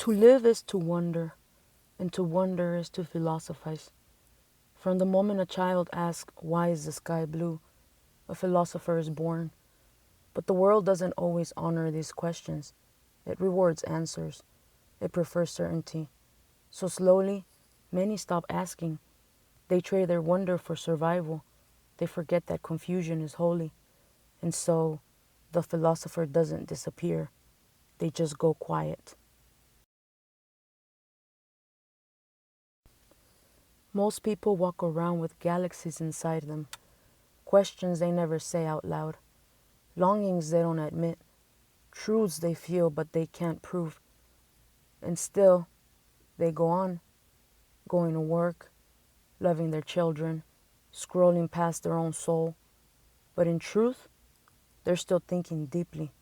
To live is to wonder, and to wonder is to philosophize. From the moment a child asks, "Why is the sky blue?" a philosopher is born. But the world doesn't always honor these questions. It rewards answers. It prefers certainty. So slowly, many stop asking. They trade their wonder for survival. They forget that confusion is holy. And so, the philosopher doesn't disappear. They just go quiet. Most people walk around with galaxies inside them, questions they never say out loud, longings they don't admit, truths they feel but they can't prove. And still, they go on, going to work, loving their children, scrolling past their own soul. But in truth, they're still thinking deeply.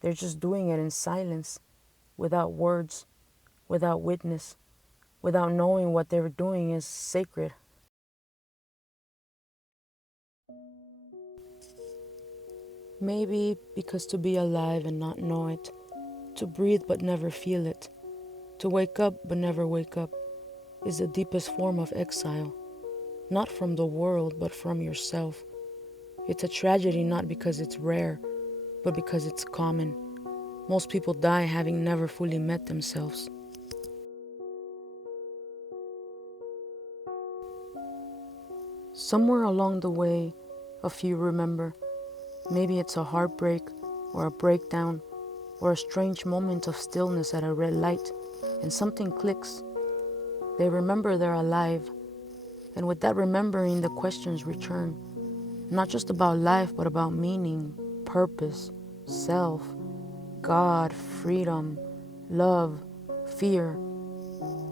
They're just doing it in silence, without words, without witness, without knowing what they're doing is sacred. Maybe because to be alive and not know it, to breathe but never feel it, to wake up but never wake up, is the deepest form of exile, not from the world but from yourself. It's a tragedy not because it's rare, but because it's common. Most people die having never fully met themselves. Somewhere along the way, a few remember. Maybe it's a heartbreak, or a breakdown, or a strange moment of stillness at a red light, and something clicks. They remember they're alive, and with that remembering, the questions return. Not just about life, but about meaning, purpose, self, God, freedom, love, fear.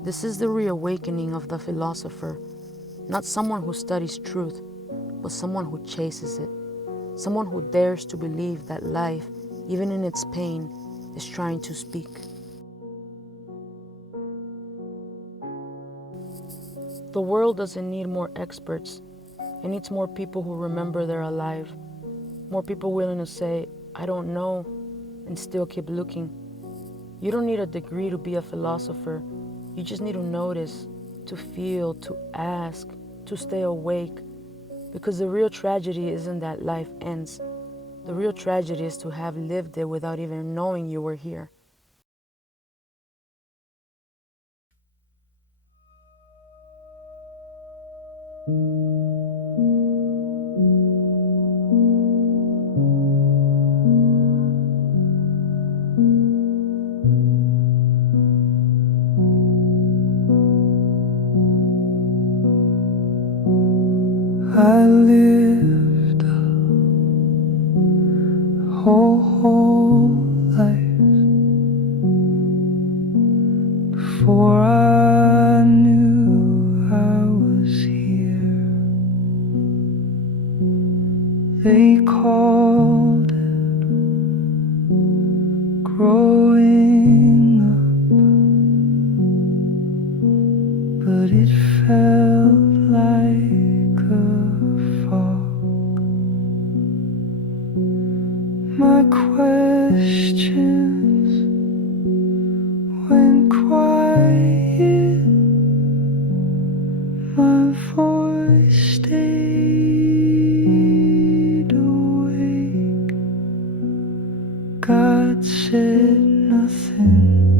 This is the reawakening of the philosopher, not someone who studies truth, but someone who chases it, someone who dares to believe that life, even in its pain, is trying to speak. The world doesn't need more experts. It needs more people who remember they're alive, more people willing to say, "I don't know," and still keep looking. You don't need a degree to be a philosopher. You just need to notice, to feel, to ask, to stay awake. Because the real tragedy isn't that life ends. The real tragedy is to have lived it without even knowing you were here. I lived a whole life before I knew I was here. They called it growing up, but it felt like a fog. My questions went quiet, my voice stayed awake. God said nothing,